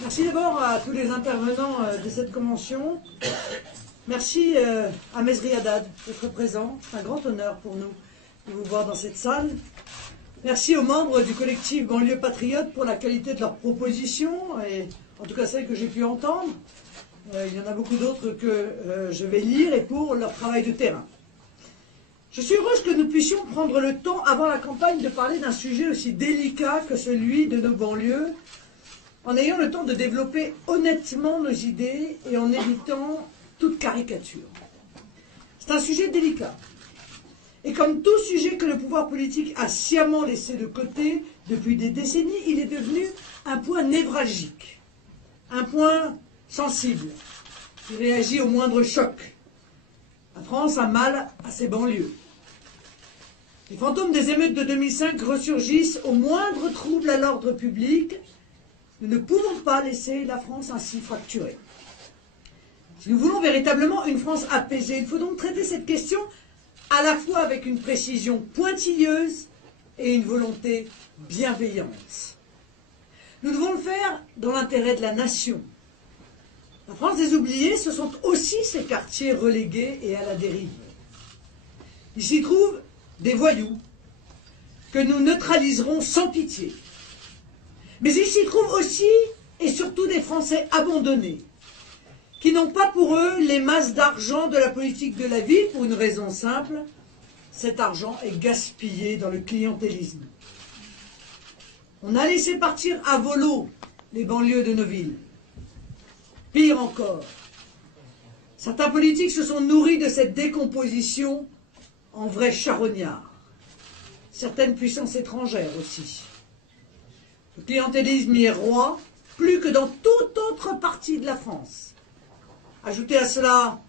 Merci d'abord à tous les intervenants de cette convention. Merci à Mesri Haddad d'être présent. C'est un grand honneur pour nous de vous voir dans cette salle. Merci aux membres du collectif Banlieue Patriote pour la qualité de leurs propositions, et en tout cas celles que j'ai pu entendre. Il y en a beaucoup d'autres que je vais lire, et pour leur travail de terrain. Je suis heureuse que nous puissions prendre le temps avant la campagne de parler d'un sujet aussi délicat que celui de nos banlieues, en ayant le temps de développer honnêtement nos idées et en évitant toute caricature. C'est un sujet délicat. Et comme tout sujet que le pouvoir politique a sciemment laissé de côté depuis des décennies, il est devenu un point névralgique, un point sensible, qui réagit au moindre choc. La France a mal à ses banlieues. Les fantômes des émeutes de 2005 ressurgissent au moindre trouble à l'ordre public. Nous ne pouvons pas laisser la France ainsi fracturée. Si nous voulons véritablement une France apaisée, il faut donc traiter cette question à la fois avec une précision pointilleuse et une volonté bienveillante. Nous devons le faire dans l'intérêt de la nation. La France des oubliés, ce sont aussi ces quartiers relégués et à la dérive. Il s'y trouve des voyous que nous neutraliserons sans pitié. Mais il s'y trouve aussi et surtout des Français abandonnés, qui n'ont pas pour eux les masses d'argent de la politique de la ville pour une raison simple: cet argent est gaspillé dans le clientélisme. On a laissé partir à volo les banlieues de nos villes. Pire encore, certains politiques se sont nourris de cette décomposition en vrais charognards. Certaines puissances étrangères aussi. Le clientélisme y est roi, plus que dans toute autre partie de la France. Ajoutez à cela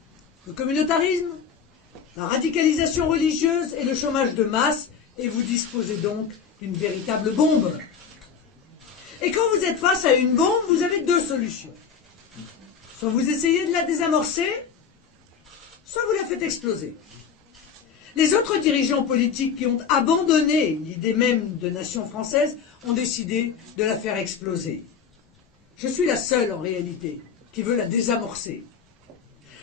le communautarisme, la radicalisation religieuse et le chômage de masse, et vous disposez donc d'une véritable bombe. Et quand vous êtes face à une bombe, vous avez deux solutions. Soit vous essayez de la désamorcer, soit vous la faites exploser. Les autres dirigeants politiques qui ont abandonné l'idée même de nation française ont décidé de la faire exploser. Je suis la seule, en réalité, qui veut la désamorcer.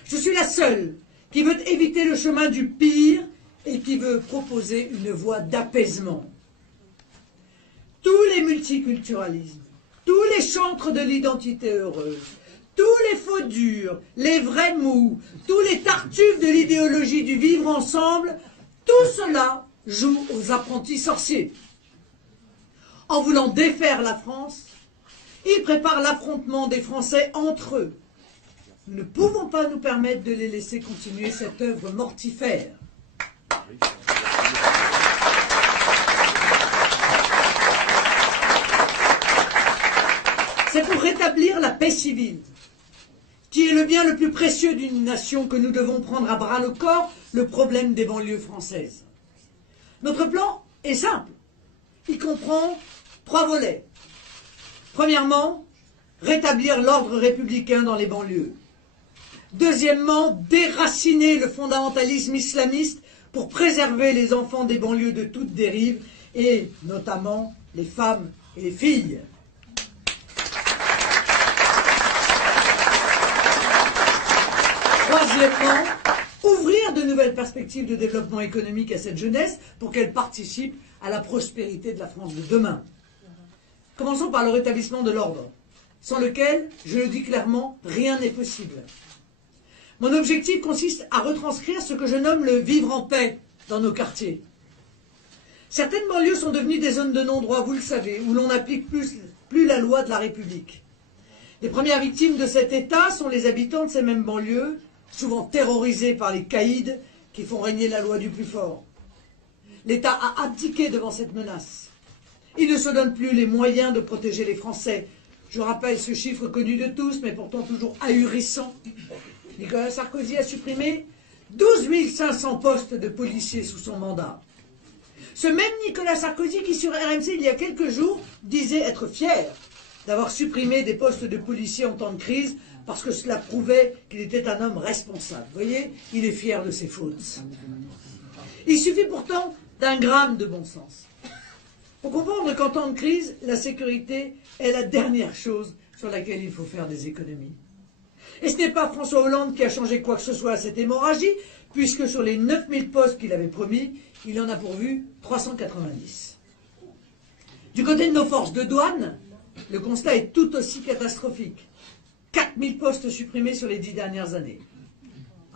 Je suis la seule qui veut éviter le chemin du pire et qui veut proposer une voie d'apaisement. Tous les multiculturalismes, tous les chantres de l'identité heureuse, tous les faux durs, les vrais mous, tous les tartuffes de l'idéologie du vivre ensemble, tout cela joue aux apprentis sorciers. En voulant défaire la France, ils préparent l'affrontement des Français entre eux. Nous ne pouvons pas nous permettre de les laisser continuer cette œuvre mortifère. C'est pour rétablir la paix civile, qui est le bien le plus précieux d'une nation, que nous devons prendre à bras le corps le problème des banlieues françaises. Notre plan est simple. Il comprend 3 volets. Premièrement, rétablir l'ordre républicain dans les banlieues. Deuxièmement, déraciner le fondamentalisme islamiste pour préserver les enfants des banlieues de toute dérive, et notamment les femmes et les filles. Troisièmement, ouvrir de nouvelles perspectives de développement économique à cette jeunesse pour qu'elle participe à la prospérité de la France de demain. Commençons par le rétablissement de l'ordre, sans lequel, je le dis clairement, rien n'est possible. Mon objectif consiste à retranscrire ce que je nomme le vivre en paix dans nos quartiers. Certaines banlieues sont devenues des zones de non-droit, vous le savez, où l'on n'applique plus la loi de la République. Les premières victimes de cet état sont les habitants de ces mêmes banlieues, souvent terrorisés par les caïds qui font régner la loi du plus fort. L'État a abdiqué devant cette menace. Il ne se donne plus les moyens de protéger les Français. Je rappelle ce chiffre connu de tous, mais pourtant toujours ahurissant. Nicolas Sarkozy a supprimé 12 500 postes de policiers sous son mandat. Ce même Nicolas Sarkozy qui, sur RMC, il y a quelques jours, disait être fier d'avoir supprimé des postes de policiers en temps de crise parce que cela prouvait qu'il était un homme responsable. Vous voyez, il est fier de ses fautes. Il suffit pourtant d'un gramme de bon sens. Faut comprendre qu'en temps de crise, la sécurité est la dernière chose sur laquelle il faut faire des économies. Et ce n'est pas François Hollande qui a changé quoi que ce soit à cette hémorragie, puisque sur les 9000 postes qu'il avait promis, il en a pourvu 390. Du côté de nos forces de douane, le constat est tout aussi catastrophique. 4000 postes supprimés sur les 10 dernières années.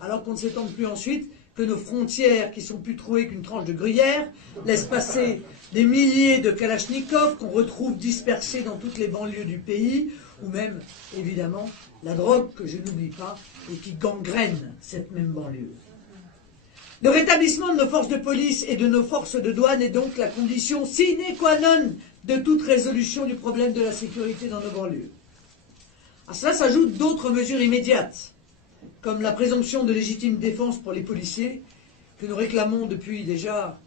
Alors qu'on ne s'étende plus ensuite que nos frontières, qui sont plus trouées qu'une tranche de gruyère, laissent passer des milliers de kalachnikovs qu'on retrouve dispersés dans toutes les banlieues du pays, ou même, évidemment, la drogue que je n'oublie pas et qui gangrène cette même banlieue. Le rétablissement de nos forces de police et de nos forces de douane est donc la condition sine qua non de toute résolution du problème de la sécurité dans nos banlieues. À cela s'ajoutent d'autres mesures immédiates, comme la présomption de légitime défense pour les policiers, que nous réclamons depuis déjà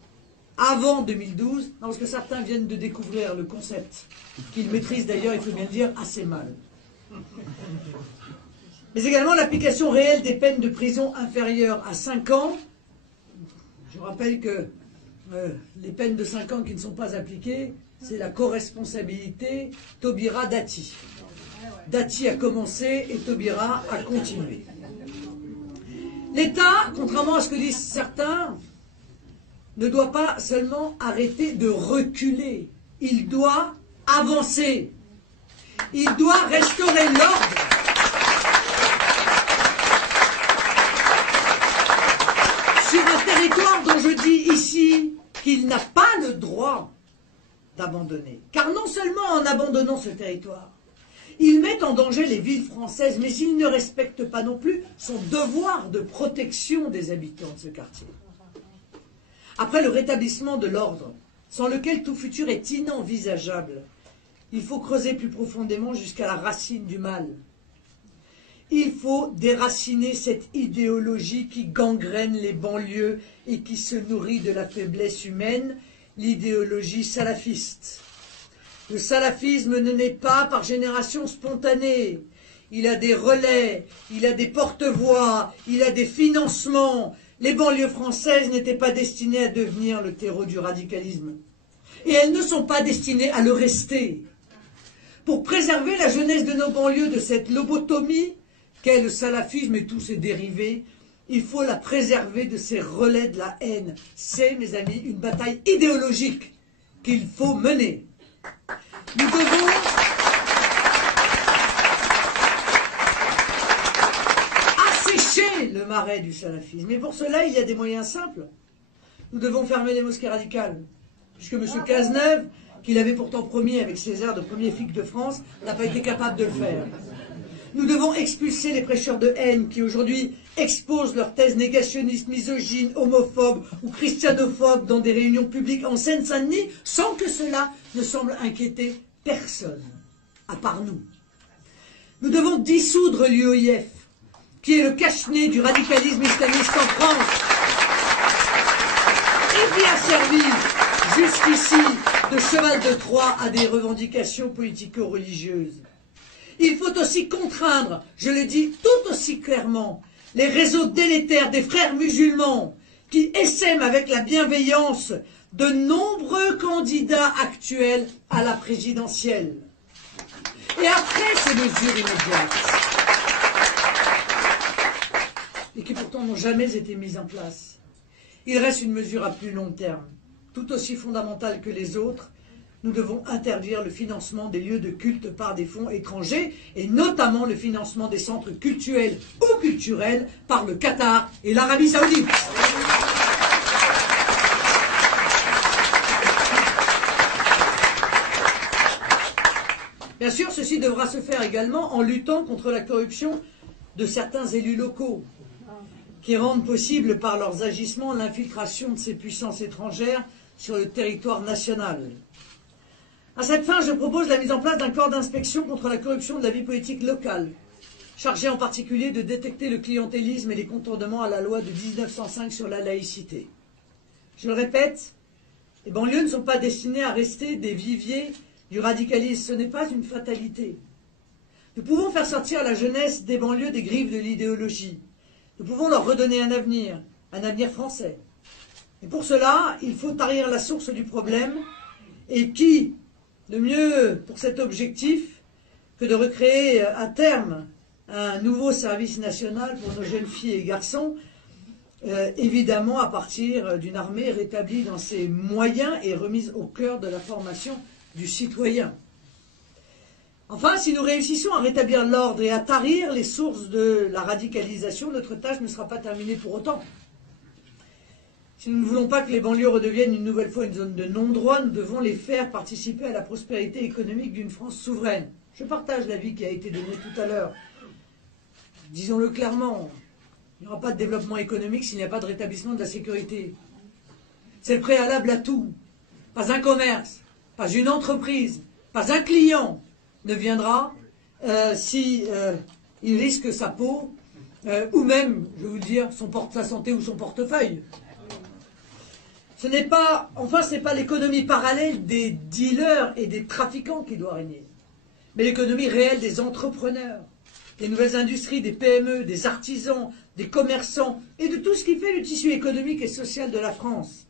avant 2012, non, parce que certains viennent de découvrir le concept, qu'ils maîtrisent d'ailleurs, il faut bien le dire, assez mal. Mais également l'application réelle des peines de prison inférieures à 5 ans. Je rappelle que les peines de 5 ans qui ne sont pas appliquées, c'est la corresponsabilité Taubira Dati. Dati a commencé et Taubira a continué. L'État, contrairement à ce que disent certains, ne doit pas seulement arrêter de reculer, il doit avancer. Il doit restaurer l'ordre. Sur un territoire dont je dis ici qu'il n'a pas le droit d'abandonner. Car non seulement en abandonnant ce territoire, il met en danger les villes françaises, mais il ne respecte pas non plus son devoir de protection des habitants de ce quartier. Après le rétablissement de l'ordre, sans lequel tout futur est inenvisageable, il faut creuser plus profondément jusqu'à la racine du mal. Il faut déraciner cette idéologie qui gangrène les banlieues et qui se nourrit de la faiblesse humaine, l'idéologie salafiste. Le salafisme ne naît pas par génération spontanée. Il a des relais, il a des porte-voix, il a des financements. Les banlieues françaises n'étaient pas destinées à devenir le terreau du radicalisme. Et elles ne sont pas destinées à le rester. Pour préserver la jeunesse de nos banlieues de cette lobotomie, qu'est le salafisme et tous ses dérivés, il faut la préserver de ces relais de la haine. C'est, mes amis, une bataille idéologique qu'il faut mener. Nous devons assécher le marais du salafisme. Et pour cela, il y a des moyens simples. Nous devons fermer les mosquées radicales. Puisque M. Cazeneuve, qu'il avait pourtant promis avec Césaire de premier flic de France, n'a pas été capable de le faire. Nous devons expulser les prêcheurs de haine qui aujourd'hui exposent leurs thèses négationnistes, misogynes, homophobes ou christianophobes dans des réunions publiques en Seine-Saint-Denis sans que cela ne semble inquiéter personne, à part nous. Nous devons dissoudre l'UOIF, qui est le cache-nez du radicalisme islamiste en France et qui a servi jusqu'ici de cheval de Troie à des revendications politico-religieuses. Il faut aussi contraindre, je le dis tout aussi clairement, les réseaux délétères des frères musulmans qui essaiment avec la bienveillance de nombreux candidats actuels à la présidentielle. Et après ces mesures immédiates, et qui pourtant n'ont jamais été mises en place, il reste une mesure à plus long terme, tout aussi fondamentale que les autres. Nous devons interdire le financement des lieux de culte par des fonds étrangers, et notamment le financement des centres cultuels ou culturels par le Qatar et l'Arabie Saoudite. Bien sûr, ceci devra se faire également en luttant contre la corruption de certains élus locaux, qui rendent possible par leurs agissements l'infiltration de ces puissances étrangères sur le territoire national. À cette fin, je propose la mise en place d'un corps d'inspection contre la corruption de la vie politique locale, chargé en particulier de détecter le clientélisme et les contournements à la loi de 1905 sur la laïcité. Je le répète, les banlieues ne sont pas destinées à rester des viviers du radicalisme, ce n'est pas une fatalité. Nous pouvons faire sortir la jeunesse des banlieues des griffes de l'idéologie. Nous pouvons leur redonner un avenir français. Et pour cela, il faut tarir la source du problème Et qui, de mieux pour cet objectif, que de recréer à terme un nouveau service national pour nos jeunes filles et garçons, évidemment à partir d'une armée rétablie dans ses moyens et remise au cœur de la formation du citoyen. Enfin, si nous réussissons à rétablir l'ordre et à tarir les sources de la radicalisation, notre tâche ne sera pas terminée pour autant. Si nous ne voulons pas que les banlieues redeviennent une nouvelle fois une zone de non-droit, nous devons les faire participer à la prospérité économique d'une France souveraine. Je partage l'avis qui a été donné tout à l'heure. Disons-le clairement, il n'y aura pas de développement économique s'il n'y a pas de rétablissement de la sécurité. C'est le préalable à tout. Pas un commerce, pas une entreprise, pas un client ne viendra si il risque sa peau ou même, je vais vous dire, sa santé ou son portefeuille. Ce n'est pas l'économie parallèle des dealers et des trafiquants qui doit régner, mais l'économie réelle des entrepreneurs, des nouvelles industries, des PME, des artisans, des commerçants et de tout ce qui fait le tissu économique et social de la France.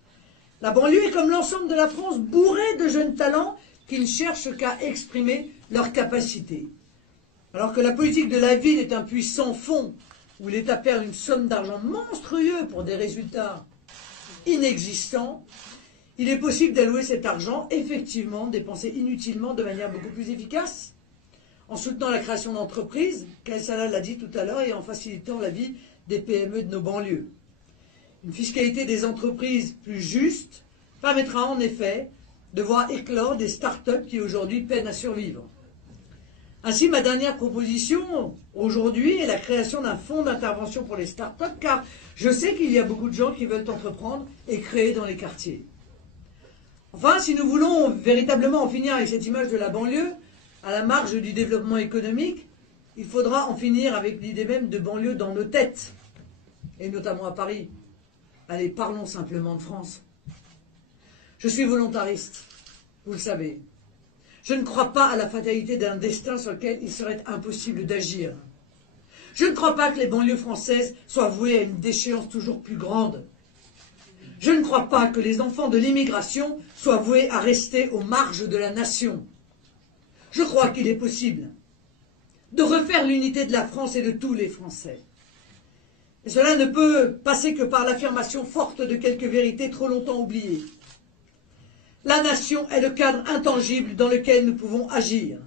La banlieue est comme l'ensemble de la France bourrée de jeunes talents qui ne cherchent qu'à exprimer leurs capacités. Alors que la politique de la ville est un puits sans fond où l'État perd une somme d'argent monstrueuse pour des résultats inexistants, il est possible d'allouer cet argent, effectivement, dépensé inutilement de manière beaucoup plus efficace, en soutenant la création d'entreprises, Khael Salah l'a dit tout à l'heure, et en facilitant la vie des PME de nos banlieues. Une fiscalité des entreprises plus juste permettra en effet de voir éclore des start-up qui aujourd'hui peinent à survivre. Ainsi, ma dernière proposition aujourd'hui est la création d'un fonds d'intervention pour les start-up, car je sais qu'il y a beaucoup de gens qui veulent entreprendre et créer dans les quartiers. Enfin, si nous voulons véritablement en finir avec cette image de la banlieue, à la marge du développement économique, il faudra en finir avec l'idée même de banlieue dans nos têtes, et notamment à Paris. Allez, parlons simplement de France. Je suis volontariste, vous le savez. Je ne crois pas à la fatalité d'un destin sur lequel il serait impossible d'agir. Je ne crois pas que les banlieues françaises soient vouées à une déchéance toujours plus grande. Je ne crois pas que les enfants de l'immigration soient voués à rester aux marges de la nation. Je crois qu'il est possible de refaire l'unité de la France et de tous les Français. Et cela ne peut passer que par l'affirmation forte de quelques vérités trop longtemps oubliées. La nation est le cadre intangible dans lequel nous pouvons agir.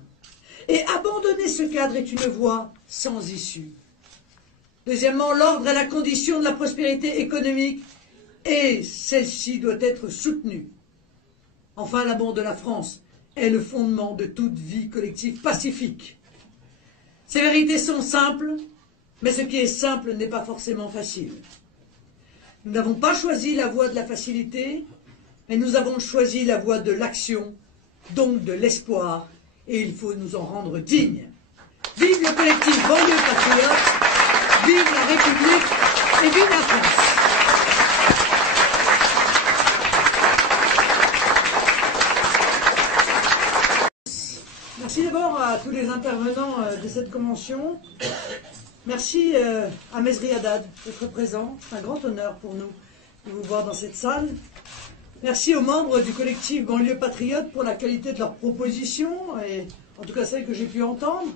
Et abandonner ce cadre est une voie sans issue. Deuxièmement, l'ordre est la condition de la prospérité économique et celle-ci doit être soutenue. Enfin, l'amour de la France est le fondement de toute vie collective pacifique. Ces vérités sont simples, mais ce qui est simple n'est pas forcément facile. Nous n'avons pas choisi la voie de la facilité, mais nous avons choisi la voie de l'action, donc de l'espoir, et il faut nous en rendre dignes. Vive le collectif Banlieue Patriote, vive la République et vive la France. Merci d'abord à tous les intervenants de cette convention. Merci à Mezri Haddad d'être présent. C'est un grand honneur pour nous de vous voir dans cette salle. Merci aux membres du collectif Banlieue Patriote pour la qualité de leurs propositions, et en tout cas celles que j'ai pu entendre.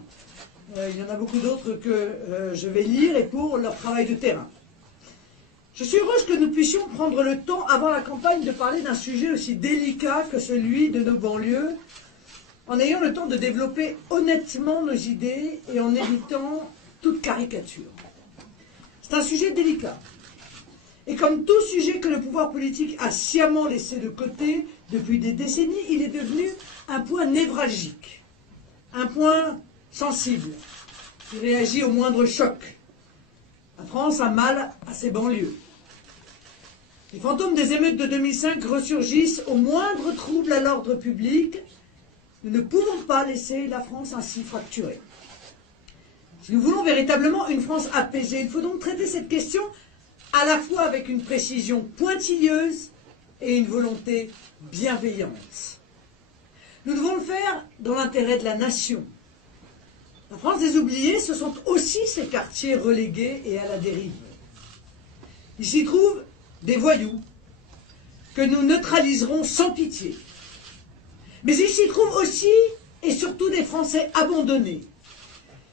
Il y en a beaucoup d'autres que je vais lire, et pour leur travail de terrain. Je suis heureuse que nous puissions prendre le temps avant la campagne de parler d'un sujet aussi délicat que celui de nos banlieues, en ayant le temps de développer honnêtement nos idées et en évitant toute caricature. C'est un sujet délicat. Et comme tout sujet que le pouvoir politique a sciemment laissé de côté depuis des décennies, il est devenu un point névralgique, un point sensible, qui réagit au moindre choc. La France a mal à ses banlieues. Les fantômes des émeutes de 2005 ressurgissent au moindre trouble à l'ordre public. Nous ne pouvons pas laisser la France ainsi fracturée. Si nous voulons véritablement une France apaisée, il faut donc traiter cette question à la fois avec une précision pointilleuse et une volonté bienveillante. Nous devons le faire dans l'intérêt de la nation. La France des oubliés, ce sont aussi ces quartiers relégués et à la dérive. Il s'y trouve des voyous que nous neutraliserons sans pitié. Mais il s'y trouve aussi et surtout des Français abandonnés,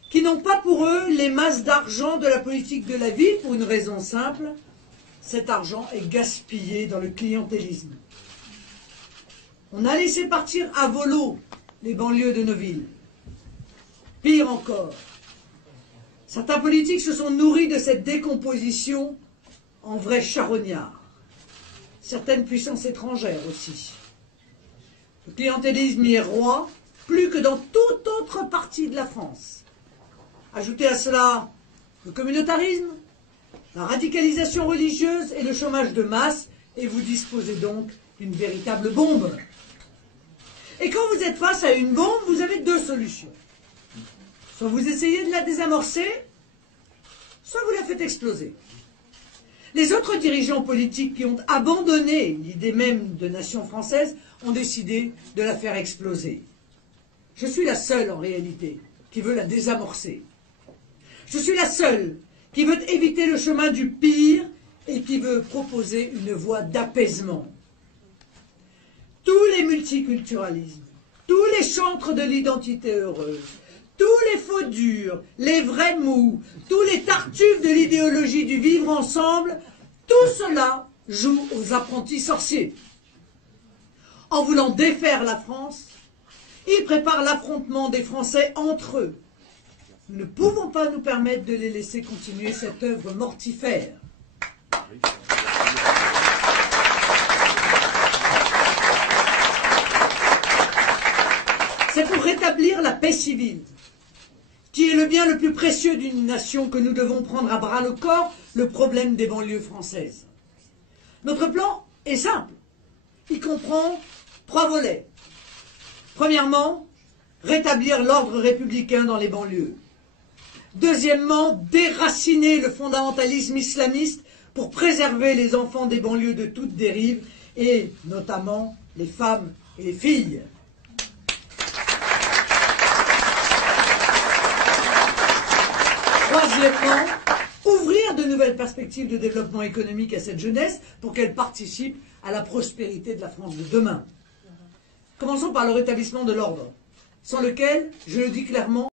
qui n'ont pas pour eux les masses d'argent de la politique de la ville pour une raison simple, cet argent est gaspillé dans le clientélisme. On a laissé partir à volo les banlieues de nos villes. Pire encore, certains politiques se sont nourris de cette décomposition en vrais charognards. Certaines puissances étrangères aussi. Le clientélisme y est roi, plus que dans toute autre partie de la France. Ajoutez à cela le communautarisme, la radicalisation religieuse et le chômage de masse, et vous disposez donc d'une véritable bombe. Et quand vous êtes face à une bombe, vous avez deux solutions. Soit vous essayez de la désamorcer, soit vous la faites exploser. Les autres dirigeants politiques qui ont abandonné l'idée même de nation française ont décidé de la faire exploser. Je suis la seule, en réalité, qui veut la désamorcer. Je suis la seule qui veut éviter le chemin du pire et qui veut proposer une voie d'apaisement. Tous les multiculturalismes, tous les chantres de l'identité heureuse, tous les faux durs, les vrais mous, tous les tartuffes de l'idéologie du vivre ensemble, tout cela joue aux apprentis sorciers. En voulant défaire la France, ils préparent l'affrontement des Français entre eux. Nous ne pouvons pas nous permettre de les laisser continuer cette œuvre mortifère. C'est pour rétablir la paix civile, qui est le bien le plus précieux d'une nation, que nous devons prendre à bras le corps le problème des banlieues françaises. Notre plan est simple. Il comprend 3 volets. Premièrement, rétablir l'ordre républicain dans les banlieues. Deuxièmement, déraciner le fondamentalisme islamiste pour préserver les enfants des banlieues de toute dérive, et notamment les femmes et les filles. Troisièmement, ouvrir de nouvelles perspectives de développement économique à cette jeunesse pour qu'elle participe à la prospérité de la France de demain. Commençons par le rétablissement de l'ordre, sans lequel, je le dis clairement,